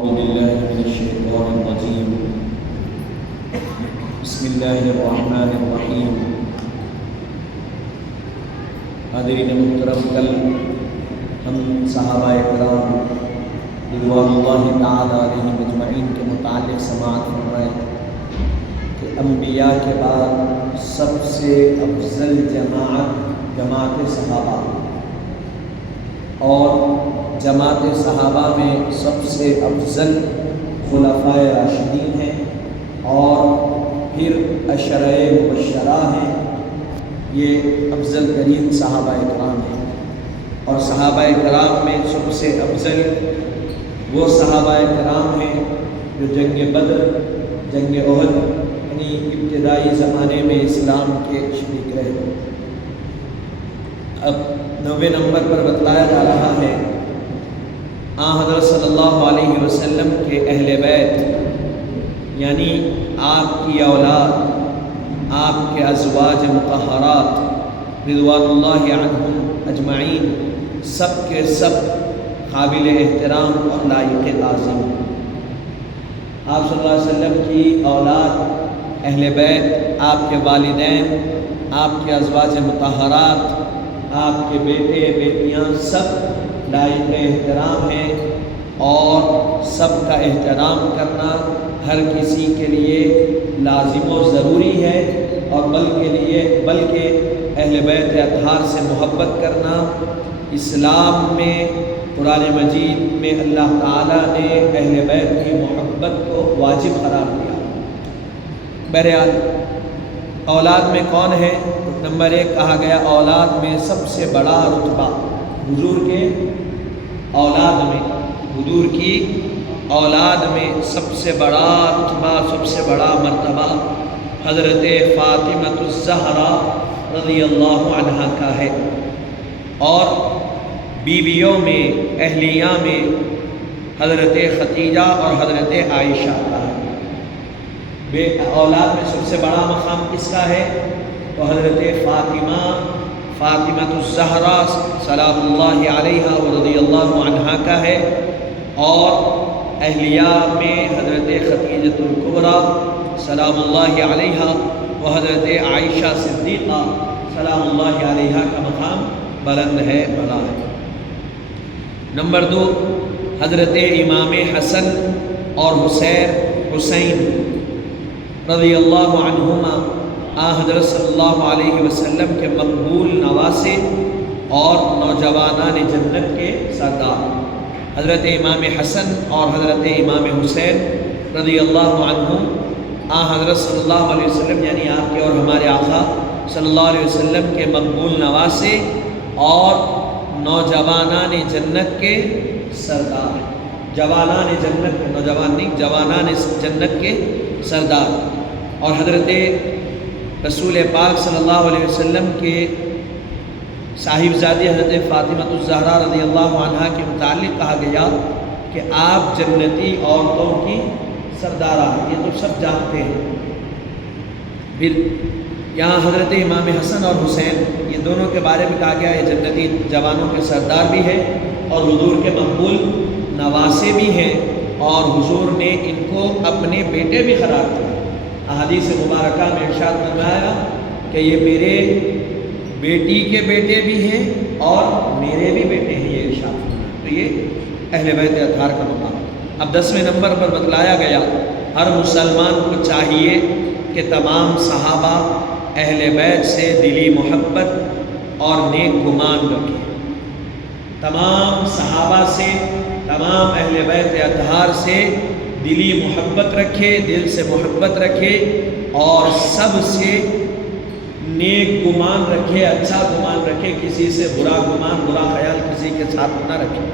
أعوذ بالله من الشيطان الرجيم. بسم الله الرحمن الرحیم. حاضرین محترم، کل ہم صحابہ کرام رضوان اللہ تعالی علیہم اجمعین کے متعلق سماعت فرمائے کہ انبیاء کے بعد سب سے افضل جماعت صحابہ، اور جماعت صحابہ میں سب سے افضل خلفائے راشدین ہیں، اور پھر عشرہ مبشرہ ہیں. یہ افضل ترین صحابہ کرام ہیں، اور صحابہ کرام میں سب سے افضل وہ صحابہ کرام ہیں جو جنگ بدر، جنگ احد یعنی ابتدائی زمانے میں اسلام کے شریک رہے. اب 90 نمبر پر بتلایا جا رہا ہے حضرت صلی اللہ علیہ وسلم کے اہل بیت، یعنی آپ کی اولاد، آپ کے ازواج مطہرات رضوان اللہ عنہم اجمعین، سب کے سب قابل احترام اور لائق تعظیم. آپ صلی اللہ علیہ وسلم کی اولاد، اہل بیت، آپ کے والدین، آپ کے ازواج مطہرات، آپ کے بیٹے بیٹیاں سب لائق احترام ہیں، اور سب کا احترام کرنا ہر کسی کے لیے لازم و ضروری ہے. اور بلکہ اہل بیت اطہار سے محبت کرنا اسلام میں، قرآن مجید میں اللہ تعالیٰ نے اہل بیت کی محبت کو واجب قرار دیا. بہرحال اولاد میں کون ہے؟ نمبر 1 کہا گیا اولاد میں سب سے بڑا رتبہ حضور کے اولاد میں، حضور کی اولاد میں سب سے بڑا رتبہ، سب سے بڑا مرتبہ حضرت فاطمہ الزہرا رضی اللہ عنہا کا ہے. اور بیویوں میں، اہلیہ میں حضرت ختیجہ اور حضرت عائشہ کا ہے. اولاد میں سب سے بڑا مقام کس کا ہے؟ تو حضرت فاطمہ الزہرا سلام اللہ علیہا و رضی اللہ عنہا کا ہے. اور اہلیہ میں حضرت خدیجہ الکبریٰ سلام اللہ علیہا و حضرت عائشہ صدیقہ سلام اللہ علیہا کا مقام بلند ہے، بڑا ہے. نمبر 2 حضرت امام حسن اور حسین رضی اللہ عنہما، حضرت صلی اللہ علیہ وسلم کے مقبول نواسے اور نوجوانان جنت کے سردار. حضرت امام حسن اور حضرت امام حسین رضی اللہ عنہم حضرت صلی اللہ علیہ وسلم یعنی آپ کے اور ہمارے آقا صلی اللہ علیہ وسلم کے مقبول نواسے اور نوجوانان جنت کے سردار. جوانان جنت کے، نوجوان نہیں، جوانان جنت کے سردار. اور حضرت رسول پاک صلی اللہ علیہ وسلم کے صاحبزادی حضرت فاطمہ الزہرا رضی اللہ عنہا کے متعلق کہا گیا کہ آپ جنتی عورتوں کی سردارہ ہیں. یہ تو سب جانتے ہیں. پھر یہاں حضرت امام حسن اور حسین، یہ دونوں کے بارے میں کہا گیا یہ جنتی جوانوں کے سردار بھی ہیں اور حضور کے مقبول نواسے بھی ہیں، اور حضور نے ان کو اپنے بیٹے بھی قرار دیا. احادیث مبارکہ میں ارشاد فرمایا کہ یہ میرے بیٹی کے بیٹے بھی ہیں اور میرے بھی بیٹے ہیں، یہ ارشاد فرمایا. تو یہ اہل بیت اطہار کا مقام. اب 10ویں نمبر پر بتلایا گیا ہر مسلمان کو چاہیے کہ تمام صحابہ اہل بیت سے دلی محبت اور نیک گمان رکھے. تمام صحابہ سے، تمام اہل بیت اطہار سے دلی محبت رکھے، دل سے محبت رکھے، اور سب سے نیک گمان رکھے، اچھا گمان رکھے، کسی سے برا گمان، برا خیال کسی کے ساتھ نہ رکھے.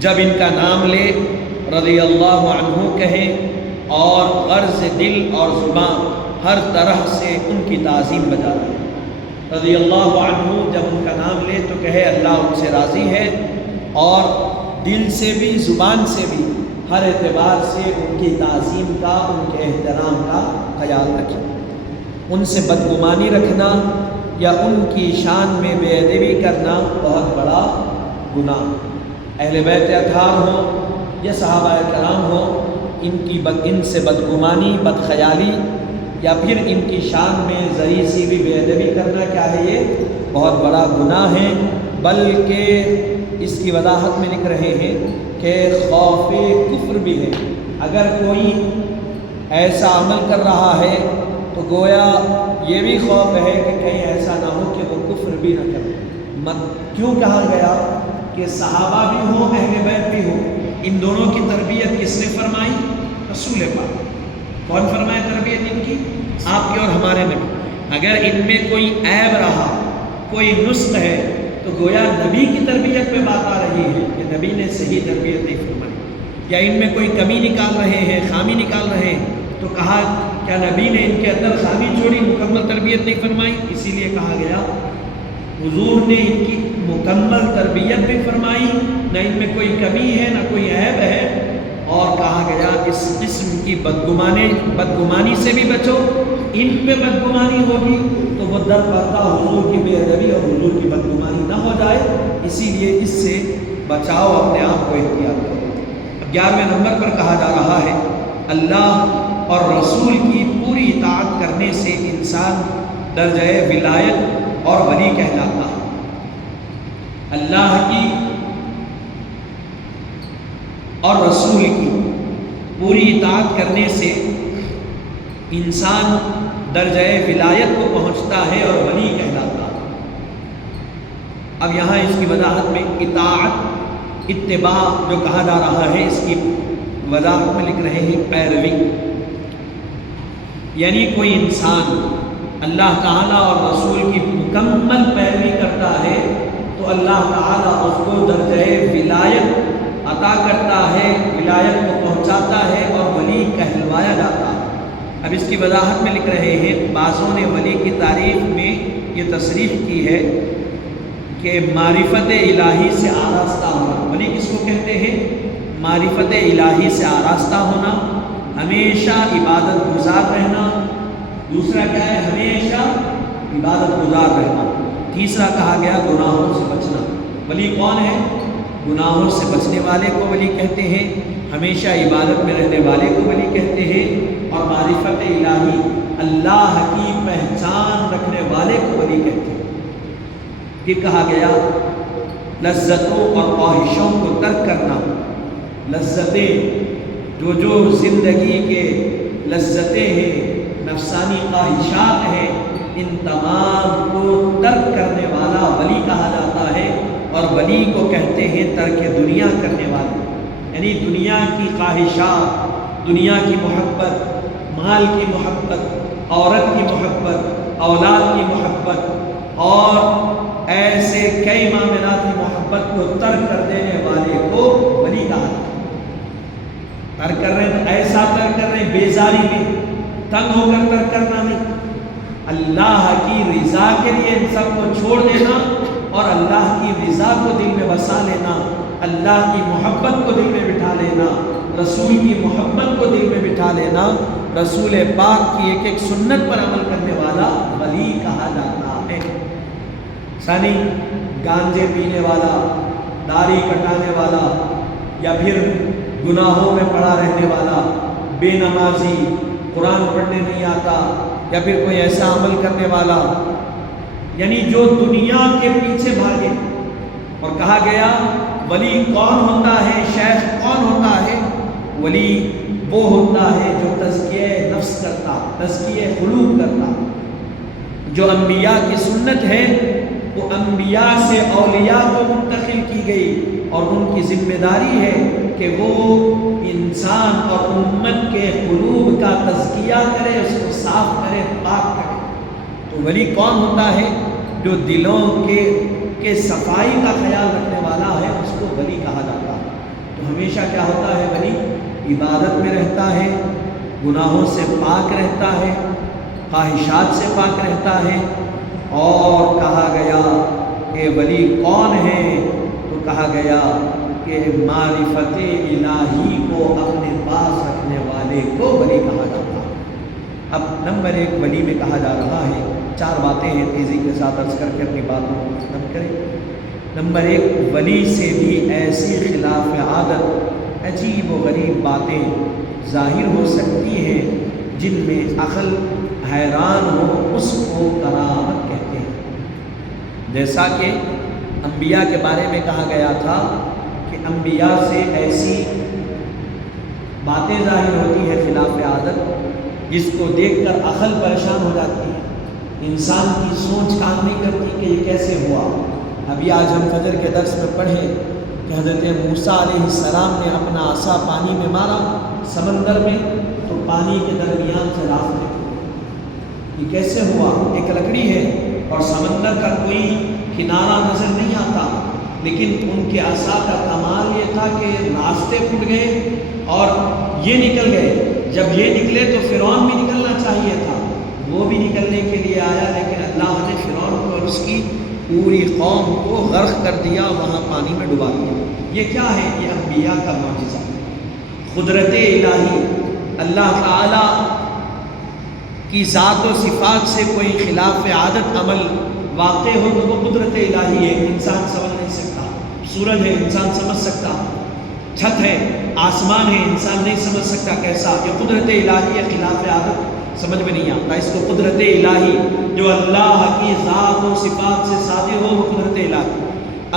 جب ان کا نام لے رضی اللہ عنہ کہیں، اور غرض دل اور زبان ہر طرح سے ان کی تعظیم بجا رہے. رضی اللہ عنہ جب ان کا نام لے تو کہے اللہ ان سے راضی ہے، اور دل سے بھی، زبان سے بھی، ہر اعتبار سے ان کی تعظیم کا، ان کے احترام کا خیال رکھیں. ان سے بدگمانی رکھنا یا ان کی شان میں بے ادبی کرنا بہت بڑا گناہ. اہل بیت اطہار ہوں یہ صحابہ کرام ہو، ان سے بدگمانی، بدخیالی یا پھر ان کی شان میں ذری سی بھی بے ادبی کرنا کیا ہے؟ یہ بہت بڑا گناہ ہے۔ بلکہ اس کی وضاحت میں لکھ رہے ہیں کہ خوف کفر بھی ہے۔ اگر کوئی ایسا عمل کر رہا ہے تو گویا یہ بھی خوف ہے کہ کہیں ایسا نہ ہو کہ وہ کفر بھی نہ کرے۔ کیوں کہا گیا کہ صحابہ بھی ہوں، اہل بیت بھی ہوں، ان دونوں کی تربیت کس نے فرمائی؟ رسول پاک۔ کون فرمایا تربیت ان کی؟ آپ کی اور ہمارے نبی۔ اگر ان میں کوئی عیب رہا، کوئی نسخ ہے، تو گویا نبی کی تربیت میں بات آ رہی ہے کہ نبی نے صحیح تربیت نہیں فرمائی، یا ان میں کوئی کمی نکال رہے ہیں، خامی نکال رہے ہیں، تو کہا کیا نبی نے ان کے اندر خامی چھوڑی، مکمل تربیت نہیں فرمائی؟ اسی لیے کہا گیا حضور نے ان کی مکمل تربیت بھی فرمائی، نہ ان میں کوئی کمی ہے نہ کوئی عیب ہے، اور کہا گیا اس قسم کی بدگمانی سے بھی بچو۔ ان پہ بدگمانی ہوگی تو وہ در پردہ حضور کی بے ادبی اور حضور کی بدگمانی نہ ہو جائے، اسی لیے اس سے بچاؤ، اپنے آپ کو احتیاط کرو۔ 11ویں نمبر پر کہا جا رہا ہے اللہ اور رسول کی پوری اطاعت کرنے سے انسان درجہ ولایت اور ولی کہلاتا ہے۔ اللہ کی اور رسول کی پوری اطاعت کرنے سے انسان درجہ ولایت کو پہنچتا ہے اور ولی کہلاتا ہے۔ اب یہاں اس کی وضاحت میں اطاعت، اتباع جو کہا جا رہا ہے، اس کی وضاحت میں لکھ رہے ہیں پیروی، یعنی کوئی انسان اللہ تعالیٰ اور رسول کی مکمل پیروی کرتا ہے تو اللہ تعالیٰ اس کو درجہ ولایت عطا کرتا ہے، ولایت کو پہنچاتا ہے اور ولی کہلوایا جاتا ہے۔ اب اس کی وضاحت میں لکھ رہے ہیں بعضوں نے ولی کی تعریف میں یہ تصریح کی ہے کہ معرفت الہی سے آراستہ ہونا۔ ولی کس کو کہتے ہیں؟ معرفت الہی سے آراستہ ہونا، ہمیشہ عبادت گزار رہنا۔ دوسرا کیا ہے؟ ہمیشہ عبادت گزار رہنا۔ تیسرا کہا گیا گناہوں سے بچنا۔ ولی کون ہے؟ گناہوں سے بچنے والے کو ولی کہتے ہیں، ہمیشہ عبادت میں رہنے والے کو ولی کہتے ہیں، اور معرفت الہی، اللہ کی پہچان رکھنے والے کو ولی کہتے ہیں۔ پھر کہا گیا لذتوں اور خواہشوں کو ترک کرنا۔ لذتیں جو زندگی کے لذتیں ہیں، نفسانی خواہشات ہیں، ان تمام کو ترک کرنے والا ولی کہا جاتا ہے، اور ولی کو کہتے ہیں ترک دنیا کرنے والے، یعنی دنیا کی خواہشات، دنیا کی محبت، مال کی محبت، عورت کی محبت، اولاد کی محبت اور ایسے کئی معاملات کی محبت کو ترک کر دینے والے کو ولی کہا جاتا ہے۔ ترک کر رہے ہیں تو ایسا ترک کر رہے ہیں بیزاری میں، تنگ ہو کر ترک کرنا نہیں، اللہ کی رضا کے لیے ان سب کو چھوڑ دینا اور اللہ کی رضا کو دل میں بسا لینا، اللہ کی محبت کو دل میں بٹھا لینا، رسول کی محبت کو دل میں بٹھا لینا، رسول پاک کی ایک ایک سنت پر عمل کرنے والا ولی کہا جاتا ہے۔ ثانی گانجے پینے والا، داڑھی کٹانے والا، یا پھر گناہوں میں پڑا رہنے والا، بے نمازی، قرآن پڑھنے نہیں آتا، یا پھر کوئی ایسا عمل کرنے والا، یعنی جو دنیا کے پیچھے بھاگے۔ اور کہا گیا ولی کون ہوتا ہے، شیخ کون ہوتا ہے؟ ولی وہ ہوتا ہے جو تزکیہ نفس کرتا، تزکیہ قلوب کرتا۔ جو انبیاء کی سنت ہے وہ انبیاء سے اولیاء کو منتقل کی گئی، اور ان کی ذمہ داری ہے کہ وہ انسان اور امت کے قلوب کا تزکیہ کرے، اس کو صاف کرے، پاک کرے۔ تو ولی کون ہوتا ہے؟ جو دلوں کے صفائی کا خیال رکھنے والا ہے، اس کو ولی کہا جاتا ہے۔ تو ہمیشہ کیا ہوتا ہے؟ ولی عبادت میں رہتا ہے، گناہوں سے پاک رہتا ہے، خواہشات سے پاک رہتا ہے۔ اور کہا گیا کہ ولی کون ہے؟ تو کہا گیا کہ معرفت الہی کو اپنے پاس رکھنے والے کو ولی کہا جاتا ہے۔ اب نمبر 1 ولی میں کہا جا رہا ہے، 4 باتیں ہیں، تیزی کے ساتھ عرض کر کے اپنی باتوں کو ختم کریں۔ نمبر 1، ولی سے بھی ایسی خلاف عادت عجیب و غریب باتیں ظاہر ہو سکتی ہیں جن میں عقل حیران ہو، اس کو کرامت کہتے ہیں۔ جیسا کہ انبیاء کے بارے میں کہا گیا تھا کہ انبیاء سے ایسی باتیں ظاہر ہوتی ہے خلاف عادت جس کو دیکھ کر عقل پریشان ہو جاتی ہے، انسان کی سوچ کام نہیں کرتی کہ یہ کیسے ہوا۔ ابھی آج ہم فجر کے درس میں پڑھے کہ حضرت موسیٰ علیہ السلام نے اپنا عصا پانی میں مارا سمندر میں، تو پانی کے درمیان سے راستے یہ کیسے ہوا؟ ایک لکڑی ہے اور سمندر کا کوئی کنارہ نظر نہیں آتا، لیکن ان کے عصا کا کمال یہ تھا کہ راستے پھٹ گئے اور یہ نکل گئے۔ جب یہ نکلے تو فرعون بھی نکلنا چاہیے تھا، وہ بھی نکلنے کے لیے آیا، لیکن اللہ نے فرعون کو اور اس کی پوری قوم کو غرق کر دیا، وہاں پانی میں ڈبا دیا۔ یہ کیا ہے؟ یہ انبیاء کا معجزہ، قدرت الہی۔ اللہ تعالی کی ذات و صفات سے کوئی خلاف عادت عمل واقع ہو تو وہ قدرت الہی ہے، انسان سمجھ نہیں سکتا۔ سورج ہے، انسان سمجھ سکتا، چھت ہے، آسمان ہے، انسان نہیں سمجھ سکتا کیسا۔ یہ قدرت الہی ہے، خلاف عادت سمجھ میں نہیں آتا۔ اس کو قدرت الہی جو اللہ کی ذات و صفات سے صادر ہو، وہ قدرت الہی۔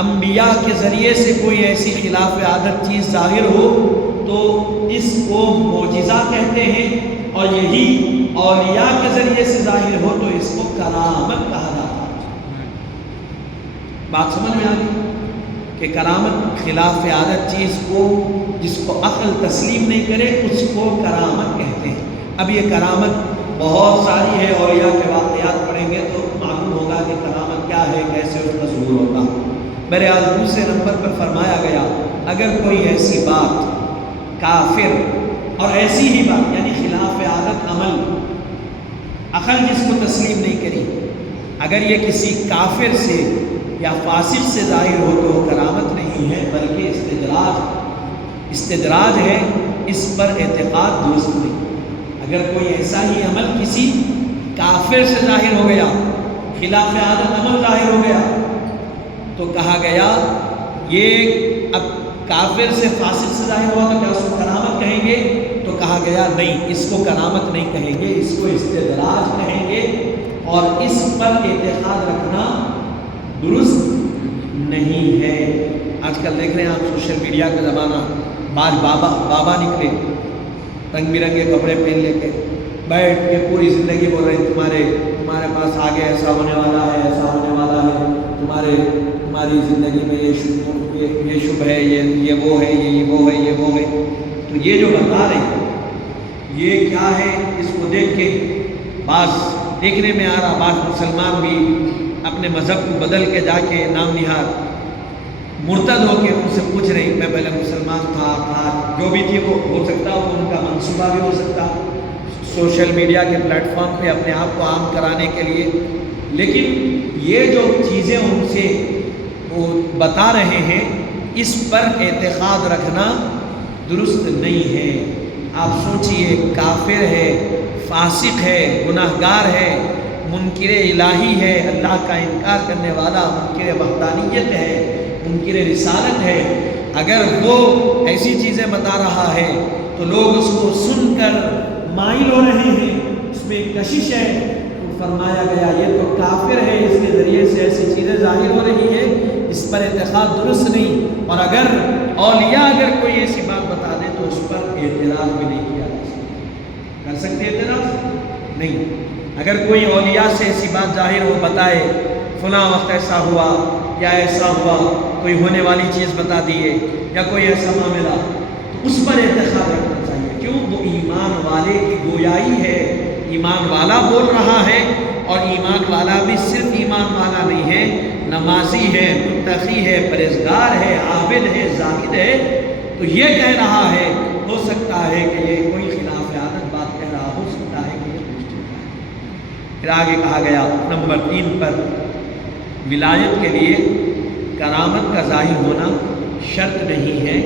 انبیاء کے ذریعے سے کوئی ایسی خلاف عادت چیز ظاہر ہو تو اس کو معجزہ کہتے ہیں، اور یہی اولیاء کے ذریعے سے ظاہر ہو تو اس کو کرامت کہا جاتا ہے۔ بات سمجھ میں آ گئی کہ کرامت خلاف عادت چیز کو جس کو عقل تسلیم نہیں کرے اس کو کرامت کہتے ہیں۔ اب یہ کرامت بہت ساری ہے، اولیاء کے واقعات پڑھیں گے تو معلوم ہوگا کہ کرامت کیا ہے، کیسے اس کا ظہور ہوتا۔ بہرحال دوسرے نمبر پر فرمایا گیا اگر کوئی ایسی بات کافر، اور ایسی ہی بات یعنی خلاف عادت عمل عقل جس کو تسلیم نہیں کری، اگر یہ کسی کافر سے یا فاسق سے ظاہر ہو تو وہ کرامت نہیں ہے بلکہ استدراج ہے، اس پر اعتقاد درست نہیں۔ اگر کوئی ایسا ہی عمل کسی کافر سے ظاہر ہو گیا، خلاف عادت عمل ظاہر ہو گیا، تو کہا گیا یہ اب کافر سے فاسق سے ظاہر ہوا تو کیا اس کو کرامت کہیں گے؟ تو کہا گیا نہیں، اس کو کرامت نہیں کہیں گے، اس کو استدراج کہیں گے، اور اس پر اعتقاد رکھنا درست نہیں ہے۔ آج کل دیکھ رہے ہیں آپ سوشل میڈیا کا زمانہ، بعض بابا نکلے رنگ برنگے کپڑے پہن لے کے بیٹھ کے پوری زندگی بول رہے ہیں تمہارے پاس آگے ایسا ہونے والا ہے، ایسا ہونے والا ہے، تمہاری زندگی میں یہ شبھ ہے، یہ وہ ہے، یہ وہ ہے، یہ وہ ہے۔ تو یہ جو بتا رہے ہیں یہ کیا ہے؟ اس کو دیکھ کے بعض دیکھنے میں آ رہا، بعض مسلمان بھی اپنے مذہب کو بدل کے جا کے نام نہاد مرتد ہو کے ان سے پوچھ رہے میں پہلے مسلمان تھا، جو بھی تھی وہ ہو سکتا، وہ ان کا منصوبہ بھی ہو سکتا سوشل میڈیا کے پلیٹ فارم پہ اپنے آپ کو عام کرانے کے لیے، لیکن یہ جو چیزیں ان سے وہ بتا رہے ہیں اس پر اعتقاد رکھنا درست نہیں ہے۔ آپ سوچئے کافر ہے، فاسق ہے، گناہگار ہے، منکر الہی ہے، اللہ کا انکار کرنے والا، منکر وحدانیت ہے، منکر رسالت ہے، اگر وہ ایسی چیزیں بتا رہا ہے تو لوگ اس کو سن کر مائل ہو رہے ہیں، اس میں کشش ہے، تو فرمایا گیا یہ تو کافر ہے، اس کے ذریعے سے ایسی چیزیں ظاہر ہو رہی ہیں، اس پر اعتقاد درست نہیں۔ اور اگر اولیاء اگر کوئی ایسی بات بتا دے تو اس پر اعتراض بھی نہیں کیا جا سکتا۔ کر سکتے اعتراض؟ نہیں۔ اگر کوئی اولیاء سے ایسی بات ظاہر ہو، بتائے فلاں وقت ایسا ہوا یا ایسا ہوا، کوئی ہونے والی چیز بتا دیے یا کوئی ایسا معاملہ، تو اس پر اعتقاد رکھنا چاہیے۔ کیوں؟ وہ ایمان والے کی گویائی ہے، ایمان والا بول رہا ہے، اور ایمان والا بھی صرف ایمان والا نہیں ہے، نمازی ہے، متقی ہے، پرہیزگار ہے، عابد ہے، زاہد ہے، تو یہ کہہ رہا ہے، ہو سکتا ہے کہ یہ کوئی خلاف عادت بات کہہ رہا، ہو سکتا ہے کہ یہ درست ہوتا ہے۔ پھر آگے کہا گیا نمبر 3 پر ولایت کے لیے کرامت کا ظاہر ہونا شرط نہیں ہے،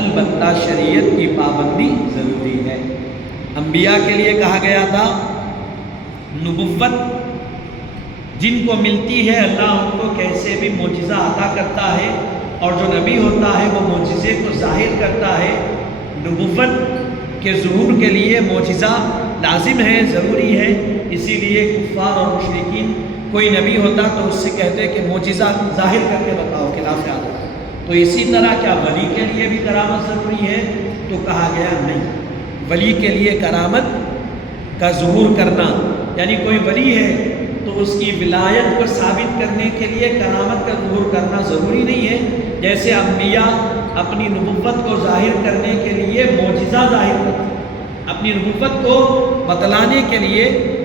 البتہ شریعت کی پابندی ضروری ہے۔ انبیاء کے لیے کہا گیا تھا نبوت جن کو ملتی ہے اللہ ان کو کیسے بھی معجزہ عطا کرتا ہے، اور جو نبی ہوتا ہے وہ معجزے کو ظاہر کرتا ہے، نبوت کے ظہور کے لیے معجزہ لازم ہے، ضروری ہے، اسی لیے کفار اور مشرکین کوئی نبی ہوتا تو اس سے کہتے کہ معجزہ ظاہر کر کے بتاؤ خلاف عادت۔ تو اسی طرح کیا ولی کے لیے بھی کرامت ضروری ہے؟ تو کہا گیا نہیں، ولی کے لیے کرامت کا ظہور کرنا، یعنی کوئی ولی ہے تو اس کی ولایت کو ثابت کرنے کے لیے کرامت کا ظہور کرنا ضروری نہیں ہے، جیسے انبیاء اپنی نبوت کو ظاہر کرنے کے لیے معجزہ ظاہر کرتے، اپنی نبوت کو بتلانے کے لیے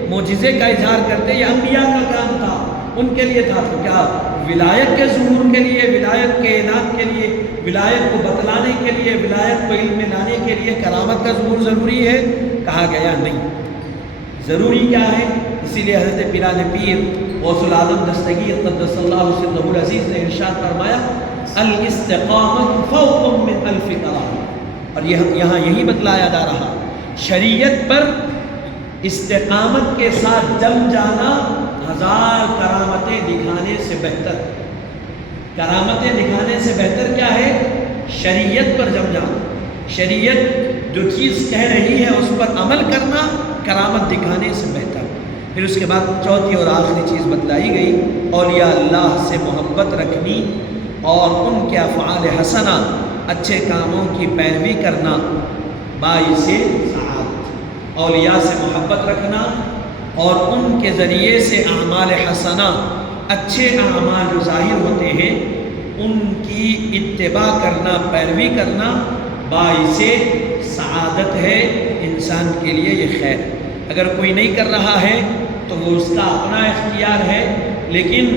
معجزے کا اظہار کرتے، یہ انبیاء کا کام تھا، ان کے لیے تھا۔ تو کیا ولایت کے ظہور کے لیے، ولایت کے اعلان کے لیے، ولایت کو بتلانے کے لیے، ولایت کو علم میں لانے کے لیے کرامت کا ظہور ضروری ہے؟ کہا گیا نہیں۔ ضروری کیا ہے؟ اسی لیے حضرت پیران پیر غوث العالم دستگیر قدس اللہ سرہ العزیز نے ارشاد فرمایا الاستقامت فوق من الف کرامۃ، اور یہاں یہی بتلایا جا رہا، شریعت پر استقامت کے ساتھ جم جانا 1000 کرامتیں دکھانے سے بہتر۔ کرامتیں دکھانے سے بہتر کیا ہے؟ شریعت پر جم جانا، شریعت جو چیز کہہ رہی ہے اس پر عمل کرنا کرامت دکھانے سے بہتر۔ پھر اس کے بعد چوتھی اور آخری چیز بتلائی گئی، اولیاء اللہ سے محبت رکھنی اور ان کے افعال حسنہ، اچھے کاموں کی پیروی کرنا باعث سعادت۔ اولیاء سے محبت رکھنا اور ان کے ذریعے سے اعمال حسنہ، اچھے اعمال جو ظاہر ہوتے ہیں ان کی اتباع کرنا، پیروی کرنا باعث سعادت ہے انسان کے لیے، یہ خیر۔ اگر کوئی نہیں کر رہا ہے تو وہ اس کا اپنا اختیار ہے، لیکن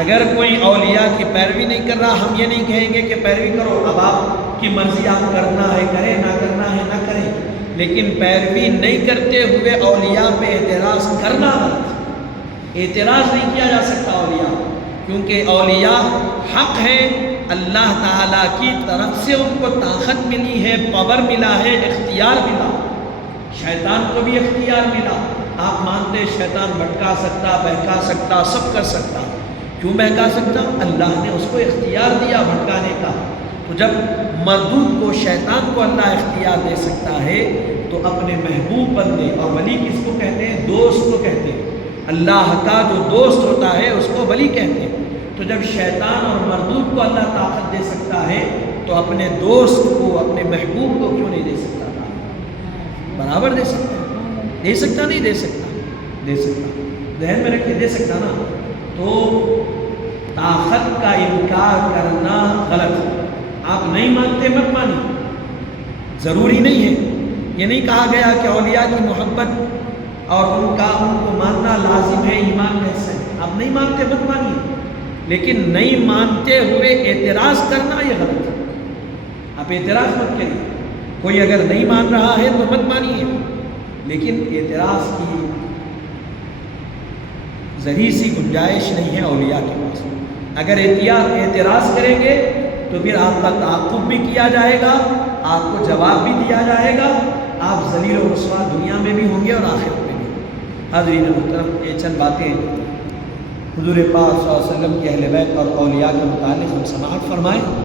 اگر کوئی اولیاء کی پیروی نہیں کر رہا، ہم یہ نہیں کہیں گے کہ پیروی کرو، اب آپ کی مرضی، آپ کرنا ہے کریں، نہ کرنا ہے نہ کریں، لیکن پیروی نہیں کرتے ہوئے اولیاء پہ اعتراض کرنا غلط۔ اعتراض نہیں کیا جا سکتا اولیاء، کیونکہ اولیاء حق ہے، اللہ تعالیٰ کی طرف سے ان کو طاقت ملی ہے، پاور ملا ہے، اختیار ملا، شیطان کو بھی اختیار ملا۔ آپ مانتے شیطان بھٹکا سکتا، بہکا سکتا، سب کر سکتا، کیوں بہکا سکتا؟ اللہ نے اس کو اختیار دیا بھٹکانے کا۔ تو جب مردود کو، شیطان کو اللہ اختیار دے سکتا ہے تو اپنے محبوب بندے، اور ولی کس کو کہتے ہیں؟ دوست کو کہتے ہیں، اللہ کا جو دوست ہوتا ہے اس کو ولی کہتے ہیں۔ تو جب شیطان اور مردود کو اللہ طاقت دے سکتا ہے تو اپنے دوست کو، اپنے محبوب کو کیوں نہیں دے سکتا؟ برابر دے سکتا، دے سکتا نہیں دے سکتا؟ دے سکتا، ذہن میں رکھیے، دے سکتا نا۔ تو طاقت کا انکار کرنا غلط۔ آپ نہیں مانتے مت مانی، ضروری نہیں ہے، یہ نہیں کہا گیا کہ اولیاء کی محبت اور ان کو ماننا لازم ہے، ایمان کا حصہ ہے۔ آپ نہیں مانتے مت مانیے، لیکن نہیں مانتے ہوئے اعتراض کرنا یہ غلط ہے۔ آپ اعتراض مت کریے، کوئی اگر نہیں مان رہا ہے تو مت مانیے، لیکن اعتراض کی ذریعے سی گنجائش نہیں ہے اولیاء کے پاس۔ اگر اعتراض کریں گے تو پھر آپ کا تعاقب بھی کیا جائے گا، آپ کو جواب بھی دیا جائے گا، آپ ذلیل و رسوا دنیا میں بھی ہوں گے اور آخرت میں بھی۔ حاضرین محترم، یہ چند باتیں حضور پاک صلی اللہ علیہ وسلم کے اہل بیت اور اولیاء کے متعلق ہم سماعت فرمائیں۔